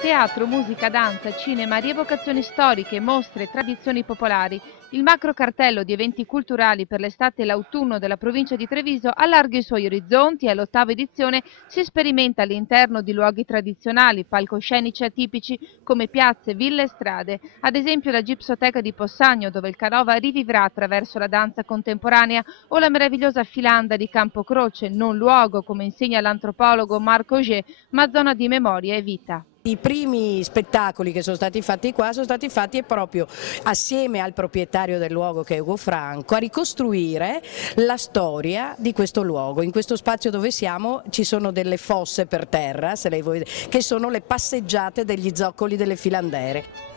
Teatro, musica, danza, cinema, rievocazioni storiche, mostre, tradizioni popolari. Il macro cartello di eventi culturali per l'estate e l'autunno della provincia di Treviso allarga i suoi orizzonti e all'8ª edizione si sperimenta all'interno di luoghi tradizionali, palcoscenici atipici come piazze, ville e strade. Ad esempio la Gipsoteca di Possagno, dove il Canova rivivrà attraverso la danza contemporanea, o la meravigliosa Filanda di Campocroce, non luogo, come insegna l'antropologo Marc Auger, ma zona di memoria e vita. I primi spettacoli che sono stati fatti qua sono stati fatti proprio assieme al proprietario del luogo, che è Ugo Franco, a ricostruire la storia di questo luogo. In questo spazio dove siamo ci sono delle fosse per terra, se lei vuole, che sono le passeggiate degli zoccoli delle filandere.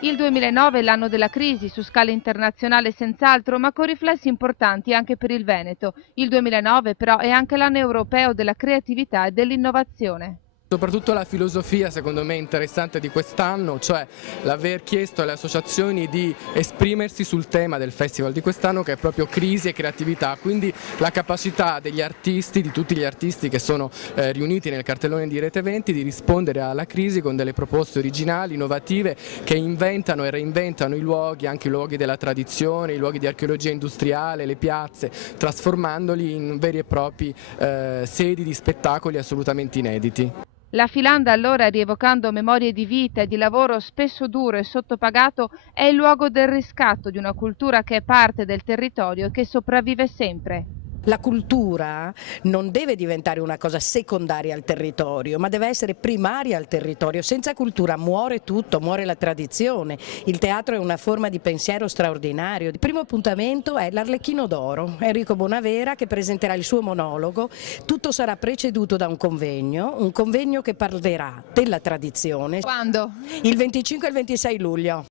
Il 2009 è l'anno della crisi, su scala internazionale senz'altro, ma con riflessi importanti anche per il Veneto. Il 2009 però è anche l'anno europeo della creatività e dell'innovazione. Soprattutto la filosofia, secondo me, interessante di quest'anno, cioè l'aver chiesto alle associazioni di esprimersi sul tema del festival di quest'anno, che è proprio crisi e creatività, quindi la capacità degli artisti, di tutti gli artisti che sono riuniti nel cartellone di Rete 20, di rispondere alla crisi con delle proposte originali, innovative, che inventano e reinventano i luoghi, anche i luoghi della tradizione, i luoghi di archeologia industriale, le piazze, trasformandoli in veri e propri sedi di spettacoli assolutamente inediti. La Filanda allora, rievocando memorie di vita e di lavoro spesso duro e sottopagato, è il luogo del riscatto di una cultura che è parte del territorio e che sopravvive sempre. La cultura non deve diventare una cosa secondaria al territorio, ma deve essere primaria al territorio. Senza cultura muore tutto, muore la tradizione. Il teatro è una forma di pensiero straordinario. Il primo appuntamento è l'Arlecchino d'Oro, Enrico Bonavera, che presenterà il suo monologo. Tutto sarà preceduto da un convegno che parlerà della tradizione. Quando? Il 25 e il 26 luglio.